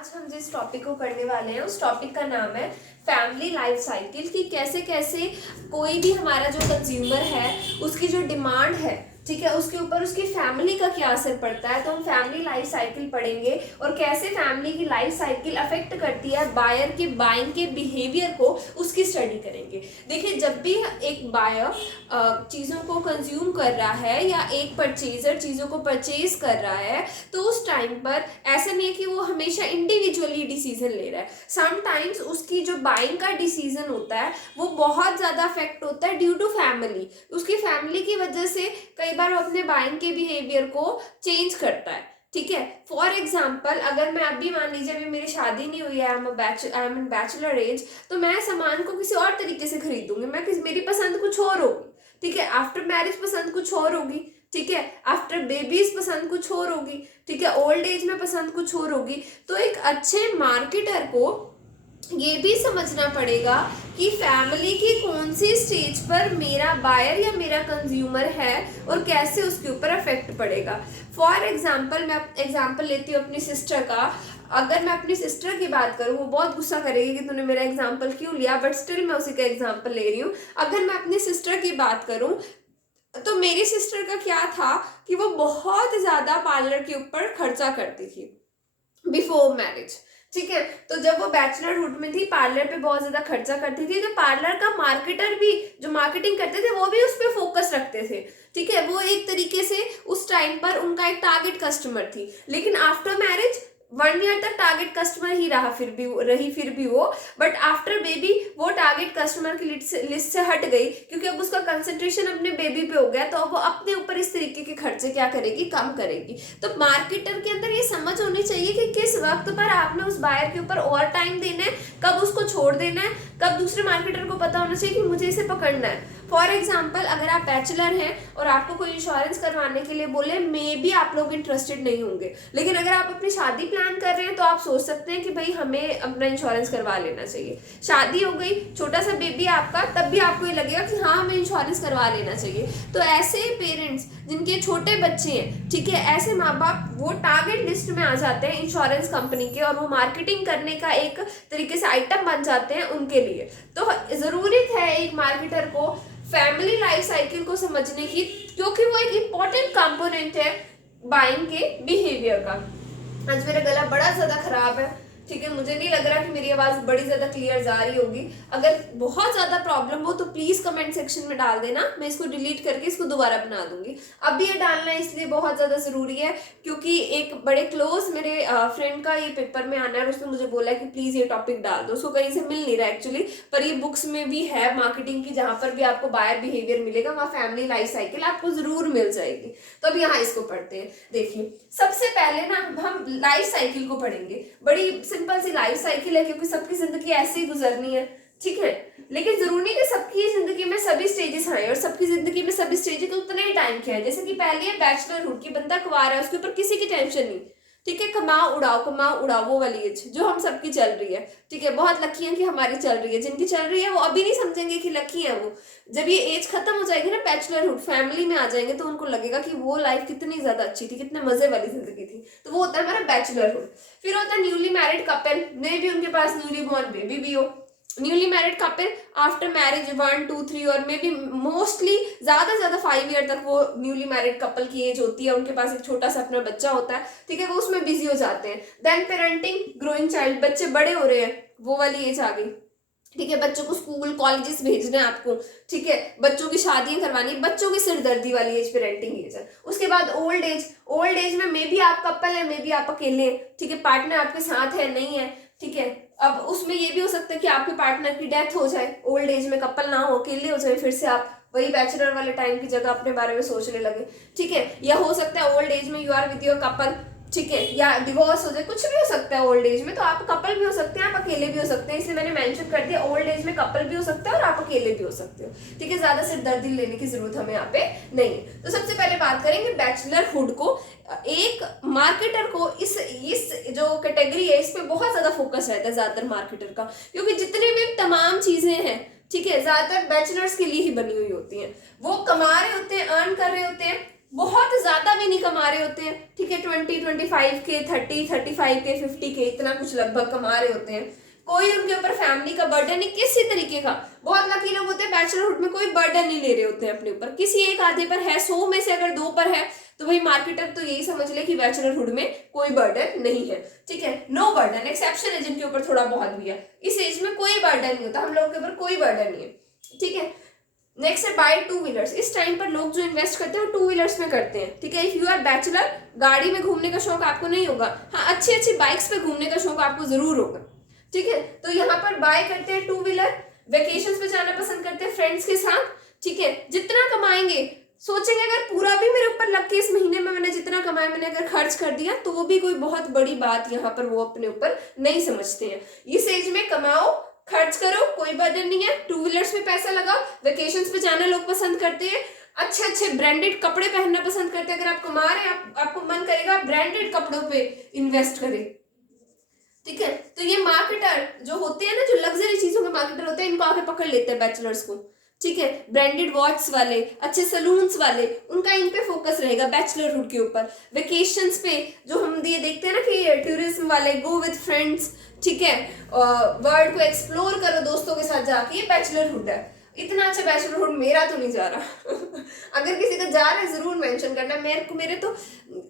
आज हम जिस टॉपिक को करने वाले हैं उस टॉपिक का नाम है फैमिली लाइफ साइकिल। कि कैसे कैसे कोई भी हमारा जो कंज्यूमर है उसकी जो डिमांड है, ठीक है, उसके ऊपर उसकी फैमिली का क्या असर पड़ता है। तो हम फैमिली लाइफ साइकिल पढ़ेंगे और कैसे फैमिली की लाइफ साइकिल अफेक्ट करती है बायर के बाइंग के बिहेवियर को, उसकी स्टडी करेंगे। देखिए, जब भी एक बायर चीज़ों को कंज्यूम कर रहा है या एक परचेजर चीज़ों को परचेज कर रहा है, तो उस टाइम पर ऐसा नहीं है कि वो हमेशा इंडिविजुअली डिसीजन ले रहा है। समटाइम्स उसकी जो बाइंग का डिसीजन होता है वो बहुत ज़्यादा अफेक्ट होता है ड्यू टू फैमिली। उसकी फैमिली की वजह से कई बार वो अपने बाइंग के बिहेवियर को चेंज करता है। ठीक है, फॉर एग्जाम्पल, अगर मैं अभी मान लीजिए अभी मेरी शादी नहीं हुई है, I am in bachelor age, तो मैं सामान को किसी और तरीके से खरीदूंगी। मेरी पसंद कुछ और होगी। ठीक है, आफ्टर मैरिज पसंद कुछ और होगी। ठीक है, आफ्टर बेबीज पसंद कुछ और होगी। ठीक है, ओल्ड एज में पसंद कुछ और होगी। तो एक अच्छे मार्केटर को ये भी समझना पड़ेगा कि फैमिली की कौन सी स्टेज पर मेरा बायर या मेरा कंज्यूमर है और कैसे उसके ऊपर अफेक्ट पड़ेगा। फॉर एग्जाम्पल, मैं एग्जाम्पल लेती हूँ अपनी सिस्टर का। अगर मैं अपनी सिस्टर की बात करूँ, वो बहुत गुस्सा करेगी कि तूने मेरा एग्जाम्पल क्यों लिया, बट स्टिल मैं उसी का एग्जाम्पल ले रही हूँ। अगर मैं अपनी सिस्टर की बात करूँ तो मेरी सिस्टर का क्या था कि वो बहुत ज़्यादा पार्लर के ऊपर खर्चा करती थी बिफोर मैरिज। ठीक है, तो जब वो बैचलरहुड में थी पार्लर पे बहुत ज्यादा खर्चा करती थी, तो पार्लर का मार्केटर भी जो मार्केटिंग करते थे वो भी उस पर फोकस रखते थे। ठीक है, वो एक तरीके से उस टाइम पर उनका एक टारगेट कस्टमर थी। लेकिन आफ्टर मैरिज 1 ईयर तक टारगेट कस्टमर ही रहा, फिर भी वो, बट आफ्टर बेबी वो टारगेट कस्टमर की लिस्ट से हट गई, क्योंकि अब उसका कंसंट्रेशन अपने बेबी पे हो गया। तो अब वो अपने ऊपर इस तरीके के खर्चे क्या करेगी, कम करेगी। तो मार्केटर के अंदर ये समझ होनी चाहिए कि किस वक्त पर आपने उस बायर के ऊपर और टाइम देना है, कब उसको छोड़ देना है, कब दूसरे मार्केटर को पता होना चाहिए कि मुझे इसे पकड़ना है। फॉर एग्जाम्पल, अगर आप बैचलर हैं और आपको कोई इंश्योरेंस करवाने के लिए बोले, मे भी आप लोग इंटरेस्टेड नहीं होंगे। लेकिन अगर आप अपनी शादी प्लान कर रहे हैं तो आप सोच सकते हैं कि भाई हमें अपना इंश्योरेंस करवा लेना चाहिए। शादी हो गई, छोटा सा बेबी आपका, तब भी आपको ये लगेगा कि हाँ हमें इंश्योरेंस करवा लेना चाहिए। तो ऐसे पेरेंट्स जिनके छोटे बच्चे हैं, ठीक है, ऐसे माँ बाप वो टारगेट लिस्ट में आ जाते हैं इंश्योरेंस कंपनी के, और वो मार्केटिंग करने का एक तरीके से आइटम बन जाते हैं उनके लिए। तो जरूरत है एक मार्केटर को फैमिली लाइफ साइकिल को समझने की, क्योंकि वो एक इम्पॉर्टेंट कंपोनेंट है बाइंग के बिहेवियर का। आज मेरा गला बड़ा ज्यादा खराब है, ठीक है, मुझे नहीं लग रहा कि मेरी आवाज बड़ी ज्यादा क्लियर जा रही होगी। अगर बहुत ज्यादा प्रॉब्लम हो तो प्लीज कमेंट सेक्शन में डाल देना, मैं इसको डिलीट करके इसको दोबारा बना दूंगी। अब ये डालना इसलिए बहुत ज्यादा जरूरी है क्योंकि एक बड़े क्लोज मेरे फ्रेंड का ये पेपर में आना है, और उसने मुझे बोला कि प्लीज ये टॉपिक डाल दो। उसको कहीं से मिल नहीं रहा एक्चुअली, पर ये बुक्स में भी है मार्केटिंग की, जहां पर भी आपको बायर बिहेवियर मिलेगा वहां फैमिली लाइफ साइकिल आपको जरूर मिल जाएगी। तो अब यहाँ इसको पढ़ते हैं। देखिए, सबसे पहले ना हम लाइफ साइकिल को पढ़ेंगे। बड़ी सिंपल सी लाइफ साइकिल है, क्योंकि सबकी जिंदगी ऐसे ही गुजरनी है। ठीक है, लेकिन जरूरी नहीं कि सबकी जिंदगी में सभी स्टेजेस आए, और सबकी जिंदगी में सभी स्टेजेस उतने ही टाइम के हैं। जैसे कि पहले है बैचलरहुड की, बंदा कुंवारा है, उसके ऊपर किसी की टेंशन नहीं। ठीक है, कमाओ उड़ाओ वो वाली एज जो हम सबकी चल रही है। ठीक है, बहुत लकी है कि हमारी चल रही है। जिनकी चल रही है वो अभी नहीं समझेंगे कि लकी है वो, जब ये एज खत्म हो जाएगी ना, बैचलरहुड फैमिली में आ जाएंगे, तो उनको लगेगा कि वो लाइफ कितनी ज्यादा अच्छी थी, कितने मजे वाली जिंदगी थी। तो वो होता है हमारा बैचलरहुड। फिर होता है न्यूली मैरिड कपल, मे भी उनके पास न्यूली बॉर्न बेबी भी हो। Newly married couple after marriage 1 2 3 और मे बी मोस्टली ज्यादा 5 ईयर तक वो न्यूली मैरिड कपल की एज होती है, उनके पास एक छोटा सा अपना बच्चा होता है। ठीक है, वो उसमें बिजी हो जाते हैं। देन पेरेंटिंग, ग्रोइंग चाइल्ड, बच्चे बड़े हो रहे हैं, वो वाली एज आ गई। ठीक है, बच्चों को स्कूल कॉलेजेस भेजना है आपको। ठीक है, बच्चों की शादियां करवानी, बच्चों की सिरदर्दी वाली एज पेरेंटिंग एज है। उसके बाद ओल्ड एज में मे बी आप कपल है, मे बी आप अकेले हैं। ठीक है, पार्टनर आपके साथ है नहीं है। ठीक है, अब उसमें ये भी हो सकता है कि आपके पार्टनर की डेथ हो जाए, ओल्ड एज में कपल ना हो, अकेले हो जाए, फिर से आप वही बैचलर वाले टाइम की जगह अपने बारे में सोचने लगे। ठीक है, या हो सकता है ओल्ड एज में you are with your couple, ठीक है, या डिवोर्स हो जाए, कुछ भी हो सकता है ओल्ड एज में। तो आप कपल भी हो सकते हैं, आप अकेले भी हो सकते हैं, इसलिए मैंने मेंशन कर दिया ओल्ड एज में कपल भी हो सकता है और आप अकेले भी हो सकते हो। ठीक है, ज्यादा सिरदर्दी लेने की जरूरत हमें यहाँ पे नहीं है। तो सबसे पहले बात करेंगे बैचलरहुड को। एक मार्केटर को इस जो कैटेगरी है इस पे बहुत ज्यादा फोकस रहता है ज्यादातर मार्केटर का, क्योंकि जितने भी तमाम चीजें हैं, ठीक है, ज्यादातर बैचलर्स के लिए ही बनी हुई होती हैं। वो कमा रहे होते हैं, अर्न कर रहे होते हैं, बहुत ज्यादा भी नहीं कमा रहे होते हैं, ठीक है, 20-25 के, 30-35 के, 50 के, इतना कुछ लगभग कमा रहे होते हैं। कोई उनके ऊपर फैमिली का बर्डन नहीं किसी तरीके का। बहुत लकी लोग होते हैं बैचलरहुड में कोई बर्डन नहीं ले रहे होते हैं अपने ऊपर, किसी एक आधे पर है, 100 में से अगर 2 पर है तो भाई मार्केटर तो यही समझ ले कि बैचलरहुड में कोई बर्डन नहीं है, ठीक है। नो बर्डन, एक्सेप्शन है जिनके ऊपर थोड़ा बहुत भी है। इस एज में कोई बर्डन नहीं होता, हम लोगों के ऊपर कोई बर्डन नहीं है, ठीक है। नेक्स्ट है बाय 2 व्हीलर्स। इस टाइम पर लोग जो इन्वेस्ट करते हैं वो 2 व्हीलर्स में करते हैं, ठीक है। इफ यू आर बैचलर, गाड़ी में घूमने का शौक आपको नहीं होगा, हाँ अच्छी अच्छी बाइक्स पे घूमने का शौक आपको जरूर होगा, ठीक है। तो यहाँ पर बाय करते हैं 2 व्हीलर, वेकेशंस पे जाना पसंद करते हैं फ्रेंड्स के साथ, ठीक है। जितना कमाएंगे सोचेंगे अगर पूरा भी मेरे ऊपर लग के इस महीने में मैंने जितना कमाया मैंने अगर खर्च कर दिया तो वो भी कोई बहुत बड़ी बात यहाँ पर वो अपने ऊपर नहीं समझते हैं। इस एज में कमाओ, खर्च करो, कोई बर्डन नहीं है, 2 व्हीलर्स में पैसा लगाओ, वेकेशंस पे जाना लोग पसंद करते हैं, अच्छे अच्छे ब्रांडेड कपड़े पहनना पसंद करते हैं। अगर आप कमा रहे हैं आपको मन करेगा ब्रांडेड कपड़ों पे इन्वेस्ट करें, ठीक है। तो ये मार्केटर जो होते हैं ना, जो लग्जरी चीजों के मार्केटर होते हैं, इनको आके पकड़ लेते हैं बैचलर्स को, ठीक है। ब्रांडेड वॉच वाले, अच्छे सलून्स वाले, उनका इन पे फोकस रहेगा बैचलरहुड के ऊपर। वेकेशंस पे जो हम ये देखते हैं ना कि टूरिज्म वाले, गो विद फ्रेंड्स, ठीक है, वर्ल्ड को एक्सप्लोर करो दोस्तों के साथ जाके, ये बैचलरहुड है। इतना अच्छा बैचलरहुड मेरा तो नहीं जा रहा अगर किसी का जा रहा है जरूर मेंशन करना। मेरे तो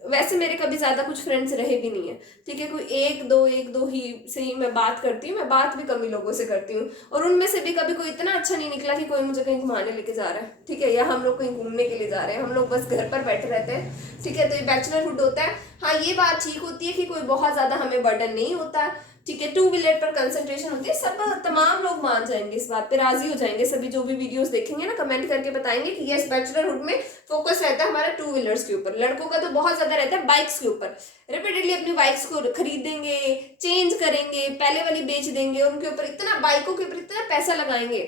वैसे मेरे कभी ज्यादा कुछ फ्रेंड्स रहे भी नहीं है, ठीक है। कोई एक दो ही से ही मैं बात करती हूँ, मैं बात भी कम ही लोगों से करती हूँ, और उनमें से भी कभी कोई इतना अच्छा नहीं निकला कि कोई मुझे कहीं घुमाने लेके जा रहा है, ठीक है, या हम लोग कहीं घूमने के लिए जा रहे हैं, हम लोग बस घर पर बैठे रहते हैं, ठीक है। तो ये बैचलरहुड होता है। हाँ ये बात ठीक होती है कि कोई बहुत ज्यादा हमें बर्डन नहीं होता, ठीक है। 2 व्हीलर पर कंसंट्रेशन होती है, सब तमाम लोग मान जाएंगे इस बात पे, राजी हो जाएंगे सभी जो भी वीडियोस देखेंगे ना, कमेंट करके बताएंगे कि यस बैचलरहुड में फोकस रहता है हमारा 2 व्हीलर्स के ऊपर। लड़कों का तो बहुत ज्यादा रहता है बाइक्स के ऊपर, रिपीटेडली अपनी बाइक्स को खरीदेंगे, चेंज करेंगे, पहले वाली बेच देंगे, उनके ऊपर इतना, बाइकों के ऊपर इतना पैसा लगाएंगे,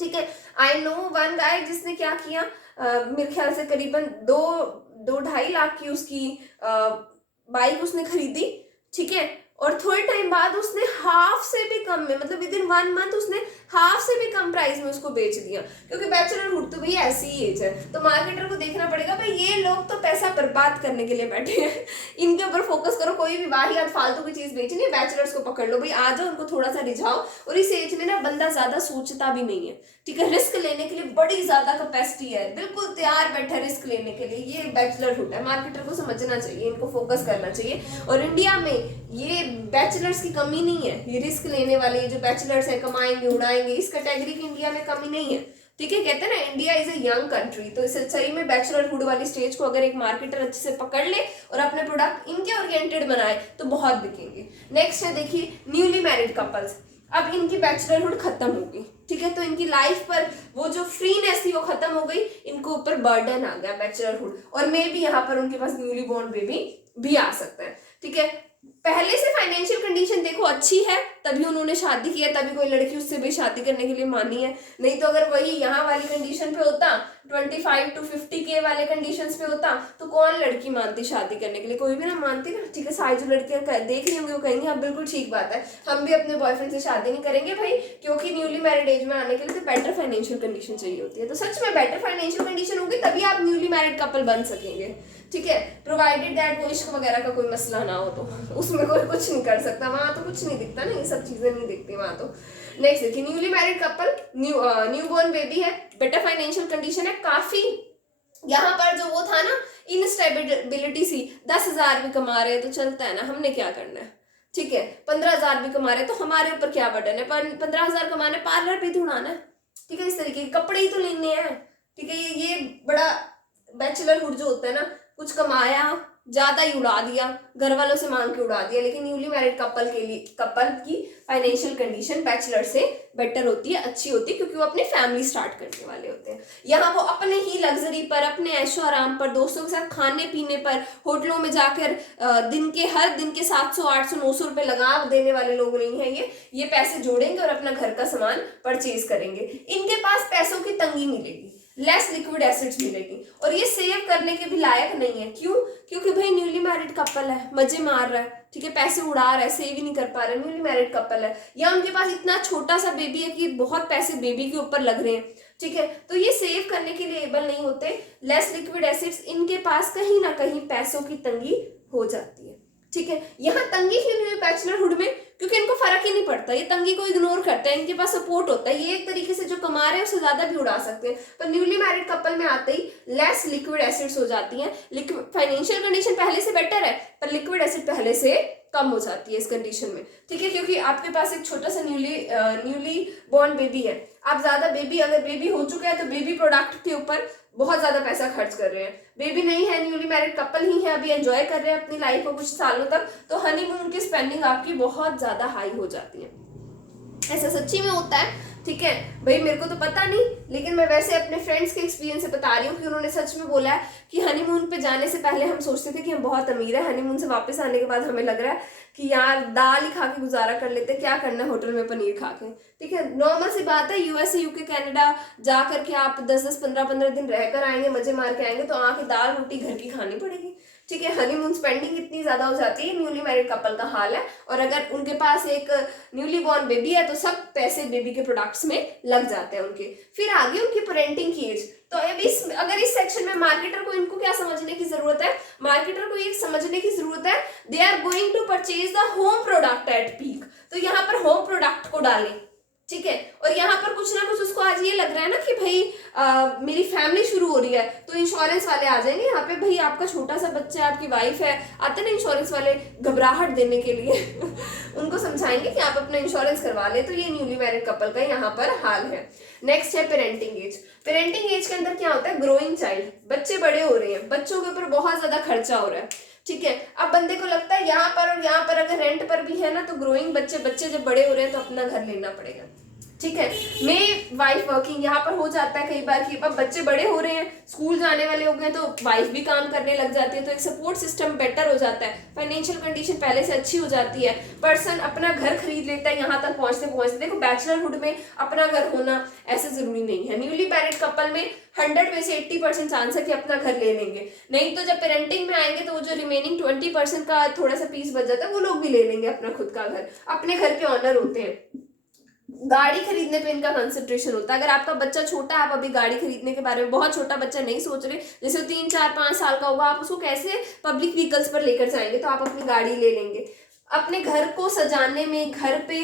ठीक है। आई नो वन गाय जिसने क्या किया, मेरे ख्याल से करीबन 2-2.5 लाख की उसकी बाइक उसने खरीदी, ठीक है, और थोड़े टाइम बाद उसने हाफ से भी कम में, मतलब विद इन 1 मंथ उसने हाफ से भी कम प्राइस में उसको बेच दिया, क्योंकि बैचलरहुड तो भाई ऐसी ही एज है। तो मार्केटर को देखना पड़ेगा भाई ये लोग तो पैसा बर्बाद करने के लिए बैठे हैं इनके ऊपर फोकस करो, कोई भी वाहियात फालतू की चीज बेचनी है, बैचलर्स को पकड़ लो भाई, आ जाओ, उनको थोड़ा सा रिझाओ। और इस एज में ना बंदा ज्यादा सोचता भी नहीं है, ठीक है, रिस्क लेने के लिए बड़ी ज्यादा कैपेसिटी है, बिल्कुल तैयार बैठा रिस्क लेने के लिए, ये बैचलरहुड है। मार्केटर को समझना चाहिए, इनको फोकस करना चाहिए। और इंडिया में ये बैचलर्स की कमी नहीं है, ये रिस्क लेने वाले ये जो बैचलर्स है, कमाएंगे उड़ाएंगे, इस कैटेगरी की इंडिया में कमी नहीं है, ठीक है। कहते हैं ना India is a young country, तो इस सही में बैचलरहुड वाली स्टेज को अगर एक मार्केटर अच्छे से पकड़ ले और अपने प्रोडक्ट इनके ओरिएंटेड बनाए तो बहुत बिकेंगे। नेक्स्ट है देखिए न्यूली मैरिड कपल्स। अब इनकी बैचलरहुड खत्म होगी, ठीक है, तो इनकी लाइफ पर वो जो फ्रीनेस थी वो खत्म हो गई, इनको ऊपर बर्डन आ गया बैचलरहुड, और मे बी यहाँ पर उनके पास न्यूली बोर्न बेबी भी आ सकता है, ठीक है। पहले से फाइनेंशियल कंडीशन देखो अच्छी है तभी उन्होंने शादी किया, तभी कोई लड़की उससे भी शादी करने के लिए मानी है, नहीं तो अगर वही यहाँ वाली कंडीशन पे होता, 25-50 के वाले कंडीशंस पे होता, तो कौन लड़की मानती शादी करने के लिए, कोई भी ना मानती ना, ठीक है। सारी जो लड़कियां देख रही होंगी वो कहेंगी हाँ बिल्कुल ठीक बात है, हम भी अपने बॉयफ्रेंड से शादी नहीं करेंगे भाई, क्योंकि न्यूली मैरिड एज में आने के लिए तो बेटर फाइनेंशियल कंडीशन चाहिए होती है। तो सच में बेटर फाइनेंशियल कंडीशन होगी तभी आप न्यूली मैरिड कपल बन सकेंगे, ठीक है, प्रोवाइडेड दैट वो इश्क वगैरह का कोई मसला ना हो, तो उसमें कोई कुछ नहीं कर सकता, वहां तो कुछ नहीं दिखता ना, ये सब चीजें नहीं दिखती वहां तो। नेक्स्ट देखिए newly married couple, new born baby है, बेटर फाइनेंशियल कंडीशन है काफी। यहाँ पर जो वो था ना इनस्टेबिलिटी सी, 10,000 भी कमा रहे तो चलता है ना, हमने क्या करना है, ठीक है, 15,000 भी कमा रहे तो हमारे ऊपर क्या बर्डन है, 15,000 कमाने पार्लर भी तो उड़ाना है, ठीक है, इस तरीके के कपड़े ही तो लेने हैं, ठीक है। ये बड़ा बैचलरहुड जो होता है ना, कुछ कमाया ज्यादा ही उड़ा दिया, घर वालों से मांग के उड़ा दिया, लेकिन न्यूली मैरिड कपल के लिए, कपल की फाइनेंशियल कंडीशन बैचलर से बेटर होती है, अच्छी होती है, क्योंकि वो अपनी फैमिली स्टार्ट करने वाले होते हैं। यहाँ वो अपने ही लग्जरी पर, अपने ऐशो आराम पर, दोस्तों के साथ खाने पीने पर, होटलों में जाकर हर दिन के 700-800-900 रुपए लगा देने वाले लोग नहीं है, ये पैसे जोड़ेंगे और अपना घर का सामान परचेज करेंगे। इनके पास पैसों की तंगी मिलेगी, लेस लिक्विड एसिड्स मिलेगी, और ये सेव करने के भी लायक नहीं है। क्यों? क्योंकि भाई न्यूली मैरिड कपल है, मजे मार रहा है, ठीक है, पैसे उड़ा रहा है, सेव ही नहीं कर पा रहा है, न्यूली मैरिड कपल है, या उनके पास इतना छोटा सा बेबी है कि बहुत पैसे बेबी के ऊपर लग रहे हैं, ठीक है। तो ये सेव करने के लिए एबल नहीं होते, लेस लिक्विड एसिड्स, इनके पास कहीं ना कहीं पैसों की तंगी हो जाती है, ठीक है। यहाँ तंगी क्यों नहीं हुई बैचलरहुड में, क्योंकि इनको फर्क ही नहीं पड़ता, ये तंगी को इग्नोर करते हैं, इनके पास सपोर्ट होता है, ये एक तरीके से जो कमा रहे हैं उससे ज्यादा भी उड़ा सकते हैं। पर न्यूली मैरिड कपल में आते ही लेस लिक्विड एसिड्स हो जाती हैं, लिक्विड फाइनेंशियल कंडीशन पहले से बेटर है पर लिक्विड एसिड पहले से कम हो जाती है इस कंडीशन में, ठीक है। क्योंकि आपके पास एक छोटा सा न्यूली बॉर्न बेबी है, आप ज्यादा अगर बेबी हो चुका है तो बेबी प्रोडक्ट के ऊपर बहुत ज्यादा पैसा खर्च कर रहे हैं। बेबी नहीं है, न्यूली मैरिड कपल ही है, अभी एंजॉय कर रहे हैं अपनी लाइफ को कुछ सालों तक, तो हनीमून की स्पेंडिंग आपकी बहुत ज्यादा हाई हो जाती है। ऐसा सच्ची में होता है, ठीक है भाई, मेरे को तो पता नहीं, लेकिन मैं वैसे अपने फ्रेंड्स के एक्सपीरियंस से बता रही हूँ कि उन्होंने सच में बोला है कि हनीमून पे जाने से पहले हम सोचते थे कि हम बहुत अमीर है, हनीमून से वापस आने के बाद हमें लग रहा है कि यार दाल ही खा के गुजारा कर लेते, क्या करना है होटल में पनीर खा के, ठीक है। नॉर्मल सी बात है, यूएसए यूके कनाडा जा करके आप 10-10 15-15 दिन रहकर आएंगे, मजे मार के आएंगे, तो आके दाल रोटी घर की खानी पड़ेगी, ठीक है। हनीमून स्पेंडिंग इतनी ज्यादा हो जाती है, न्यूली मैरिड कपल का हाल है। और अगर उनके पास एक न्यूली बॉर्न बेबी है तो सब पैसे बेबी के प्रोडक्ट्स में लग जाते हैं उनके। फिर आगे उनकी पेरेंटिंग की एज, तो अब अगर इस सेक्शन में मार्केटर को इनको क्या समझने की जरूरत है, मार्केटर को ये समझने की जरूरत है they are going to purchase the home product at peak, तो यहाँ पर होम प्रोडक्ट को डालें, ठीक है। और यहाँ पर कुछ ना कुछ उसको आज ये लग रहा है ना कि भाई मेरी फैमिली शुरू हो रही है, तो इंश्योरेंस वाले आ जाएंगे यहाँ पे, भाई आपका छोटा सा बच्चा है, आपकी वाइफ है, आते ना इंश्योरेंस वाले घबराहट देने के लिए उनको समझाएंगे कि आप अपना इंश्योरेंस करवा ले। तो ये न्यूली मैरिड कपल का यहाँ पर हाल है। नेक्स्ट है पेरेंटिंग एज। पेरेंटिंग एज के अंदर क्या होता है, ग्रोइंग चाइल्ड, बच्चे बड़े हो रहे हैं, बच्चों के ऊपर बहुत ज्यादा खर्चा हो रहा है, ठीक है। अब बंदे को लगता है यहाँ पर और यहाँ पर अगर रेंट पर भी है ना, तो ग्रोइंग बच्चे जब बड़े हो रहे हैं तो अपना घर लेना पड़ेगा, ठीक है। मैं वाइफ वर्किंग, यहाँ पर हो जाता है कई बार कि अब बच्चे बड़े हो रहे हैं, स्कूल जाने वाले हो गए, तो वाइफ भी काम करने लग जाती है, तो एक सपोर्ट सिस्टम बेटर हो जाता है, फाइनेंशियल कंडीशन पहले से अच्छी हो जाती है, पर्सन अपना घर खरीद लेता है यहाँ तक पहुंचते पहुंचते। देखो बैचलरहुड में अपना घर होना ऐसे जरूरी नहीं है, न्यूली मैरिड कपल में 100 में से 80% चांस है कि अपना घर ले लेंगे, नहीं तो जब पेरेंटिंग में आएंगे तो वो जो रिमेनिंग 20% का थोड़ा सा पीस बच जाता है वो लोग भी ले लेंगे अपना खुद का घर, अपने घर के ऑनर होते हैं। गाड़ी खरीदने पे इनका कंसंट्रेशन होता है। अगर आपका बच्चा छोटा है, आप अभी गाड़ी खरीदने के बारे में, बहुत छोटा बच्चा नहीं सोच रहे, जैसे 3-4-5 साल का होगा, आप उसको कैसे पब्लिक व्हीकल्स पर लेकर जाएंगे, तो आप अपनी गाड़ी ले लेंगे। अपने घर को सजाने में, घर पे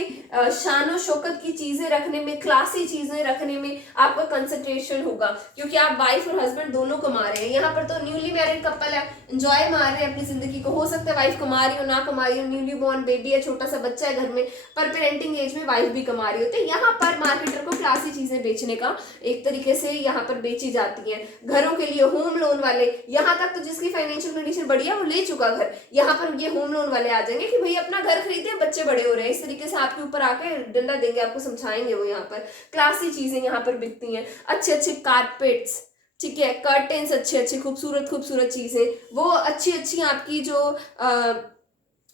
शान और शौकत की चीजें रखने में, क्लासी चीजें रखने में आपका कंसंट्रेशन होगा, क्योंकि आप वाइफ और हस्बैंड दोनों कमा रहे हैं। यहाँ पर तो न्यूली मैरिड कपल है, एंजॉय मार रहे हैं अपनी जिंदगी को, हो सकता है वाइफ कमा रही हो ना कमा रही हो, न्यूली बॉर्न बेबी है, छोटा सा बच्चा है घर में, पर पेरेंटिंग एज में वाइफ भी कमा रही होती है। यहाँ पर मार्केटर को क्लासी चीजें बेचने का एक तरीके से यहाँ पर बेची जाती है। घरों के लिए होम लोन वाले, यहाँ तक तो जिसकी फाइनेंशियल कंडीशन बढ़िया वो ले चुका घर, यहाँ पर ये होम लोन वाले आ जाएंगे कि भाई अपना घर खरीदे, बच्चे बड़े हो रहे हैं, इस तरीके से आपके ऊपर आके डंडा देंगे, आपको समझाएंगे वो। यहाँ पर क्लासी चीजें यहाँ पर बिकती हैं, अच्छे अच्छे कारपेट्स, ठीक है, कर्टेन्स, अच्छे अच्छे खूबसूरत चीजें, वो अच्छी आपकी जो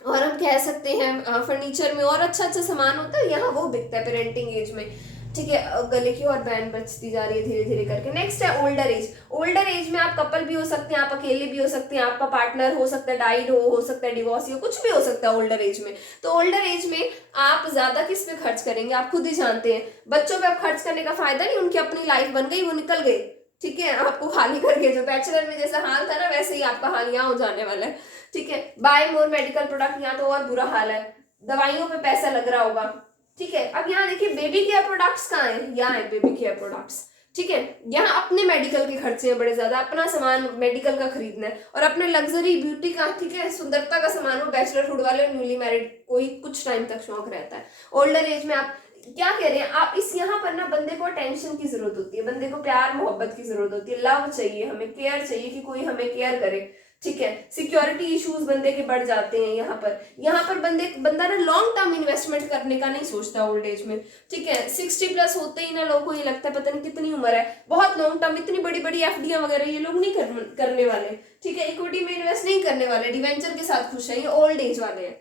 और हम कह सकते हैं फर्नीचर में और अच्छा सामान होता है, यहाँ वो बिकता है पेरेंटिंग एज में, ठीक है। गले की और बैंड बचती जा रही है धीरे धीरे करके। नेक्स्ट है ओल्डर एज। ओल्डर एज में आप कपल भी हो सकते हैं, आप अकेले भी हो सकते हैं, आपका पार्टनर हो सकता है डाइड हो सकता है डिवोर्स हो, कुछ भी हो सकता है ओल्डर एज में। तो ओल्डर एज में आप ज्यादा किस पे खर्च करेंगे, आप खुद ही जानते हैं। बच्चों पे आप खर्च करने का फायदा नहीं, उनकी अपनी लाइफ बन गई, वो निकल गई, ठीक है, आपको खाली करके। जो बैचलर में जैसा हाल था ना, वैसे ही आपका हाल यहाँ हो जाने वाला है, ठीक है। बाय मोर मेडिकल प्रोडक्ट, यहाँ तो और बुरा हाल है, दवाइयों पे पैसा लग रहा होगा, ठीक है। अब यहाँ देखिए बेबी केयर प्रोडक्ट्स कहाँ है, यहाँ है बेबी केयर प्रोडक्ट्स, ठीक है। यहाँ अपने मेडिकल के खर्चे हैं बड़े ज्यादा, अपना सामान मेडिकल का खरीदना है, और अपने लग्जरी ब्यूटी का, ठीक है, सुंदरता का सामान हो बैचलरहुड वाले, न्यूली मैरिड कोई कुछ टाइम तक शौक रहता है। ओल्डर एज में आप क्या कह रहे हैं, आप इस यहाँ पर ना बंदे को अटेंशन की जरूरत होती है, बंदे को प्यार मोहब्बत की जरूरत होती है, लव चाहिए, हमें केयर चाहिए कि कोई हमें केयर करे, ठीक है। सिक्योरिटी इश्यूज बंदे के बढ़ जाते हैं यहाँ पर बंदा ना लॉन्ग टर्म इन्वेस्टमेंट करने का नहीं सोचता ओल्ड एज में, ठीक है। 60+ होते ही ना लोगों को ये लगता है पता नहीं कितनी उम्र है, बहुत लॉन्ग टर्म, इतनी बड़ी बड़ी एफडीआं वगैरह ये लोग नहीं करने वाले, ठीक है। इक्विटी में इन्वेस्ट नहीं करने वाले, डिवेंचर के साथ खुश है, ये ओल्ड एज वाले हैं,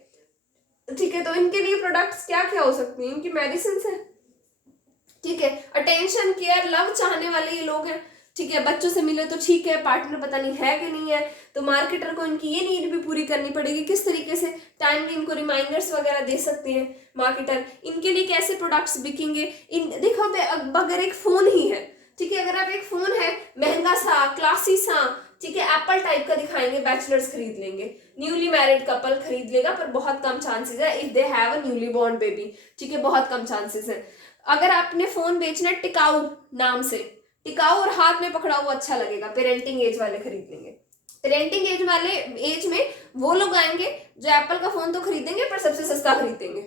ठीक है। तो इनके लिए प्रोडक्ट्स क्या क्या हो सकती हैं, इनकी मेडिसिन है, ठीक है। अटेंशन केयर लव चाहने वाले ये लोग हैं, ठीक है। बच्चों से मिले तो ठीक है, पार्टनर पता नहीं है कि नहीं है, तो मार्केटर को इनकी ये नीड भी पूरी करनी पड़ेगी, किस तरीके से टाइमली इनको रिमाइंडर्स वगैरह दे सकते हैं मार्केटर, इनके लिए कैसे प्रोडक्ट्स बिकेंगे। देखो अगर एक फोन ही है, ठीक है। अगर आप एक फोन है महंगा सा क्लासी सा, ठीक है, एप्पल टाइप का दिखाएंगे, बैचलर्स खरीद लेंगे, न्यूली मैरिड कपल खरीद लेगा, पर बहुत कम चांसेस है if they have a newly born baby, ठीक है, बहुत कम चांसेस है। अगर आपने फोन बेचना है टिकाऊ नाम से, टिकाऊ और हाथ में पकड़ा हुआ अच्छा लगेगा, पेरेंटिंग एज वाले खरीद लेंगे। पेरेंटिंग एज वाले एज में वो लोग आएंगे जो एप्पल का फोन तो खरीदेंगे पर सबसे सस्ता खरीदेंगे,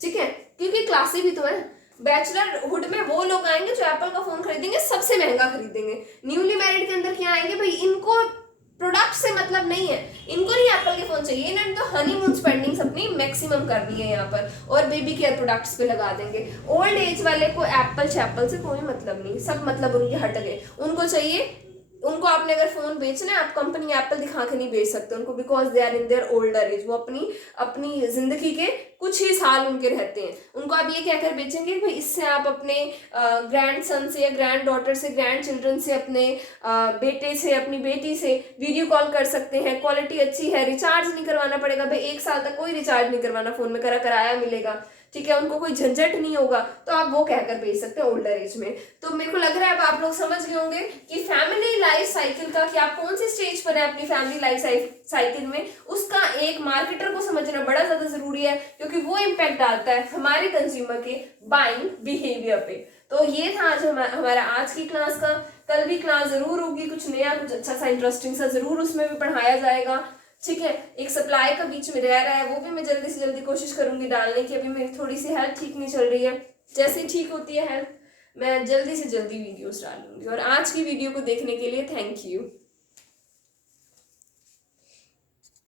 ठीक है, क्योंकि क्लासी भी तो है। बैचलर हुड में वो लोग आएंगे जो एप्पल का फोन खरीदेंगे, सबसे महंगा खरीदेंगे। न्यूली मैरिड के अंदर क्या आएंगे भाई, इनको प्रोडक्ट से मतलब नहीं है, इनको नहीं एप्पल के फोन चाहिए, इन्होंने तो हनीमून स्पेंडिंग्स अपनी मैक्सिमम कर दी है यहाँ पर, और बेबी केयर प्रोडक्ट्स पे लगा देंगे। ओल्ड एज वाले को एप्पल शैप्पल से कोई मतलब नहीं, सब मतलब उनके हट गए। उनको चाहिए, उनको आपने अगर फोन बेचना है, आप कंपनी एप्पल दिखा के नहीं बेच सकते उनको, because they are in their older age, वो अपनी अपनी जिंदगी के कुछ ही साल उनके रहते हैं। उनको आप ये कहकर बेचेंगे भाई इससे आप अपने ग्रैंड सन से या ग्रैंड डॉटर से, ग्रैंड चिल्ड्रन से, अपने बेटे से, अपनी बेटी से वीडियो कॉल कर सकते हैं, क्वालिटी अच्छी है, रिचार्ज नहीं करवाना पड़ेगा भाई, 1 साल तक कोई रिचार्ज नहीं करवाना फोन में, कराया मिलेगा, ठीक है, उनको कोई झंझट नहीं होगा, तो आप वो कहकर बेच सकते हैं ओल्डर एज में। तो मेरे को लग रहा है अब आप लोग समझ गए होंगे कि फैमिली लाइफ साइकिल का, कि आप कौन सी स्टेज पर है अपनी फैमिली लाइफ साइकिल में, उसका एक मार्केटर को समझना बड़ा ज्यादा जरूरी है, क्योंकि वो इम्पैक्ट डालता है हमारे कंज्यूमर के बाइंग बिहेवियर पे। तो ये था आज हमारा आज की क्लास का। कल भी क्लास जरूर होगी, कुछ नया, कुछ अच्छा सा इंटरेस्टिंग सा जरूर उसमें भी पढ़ाया जाएगा, ठीक है। एक सप्लाई का बीच में रह रहा है, वो भी मैं जल्दी से जल्दी कोशिश करूंगी डालने की। अभी मेरी थोड़ी सी हेल्थ ठीक नहीं चल रही है, जैसे ही ठीक होती है हेल्थ मैं जल्दी से जल्दी वीडियोस डालूंगी। और आज की वीडियो को देखने के लिए थैंक यू।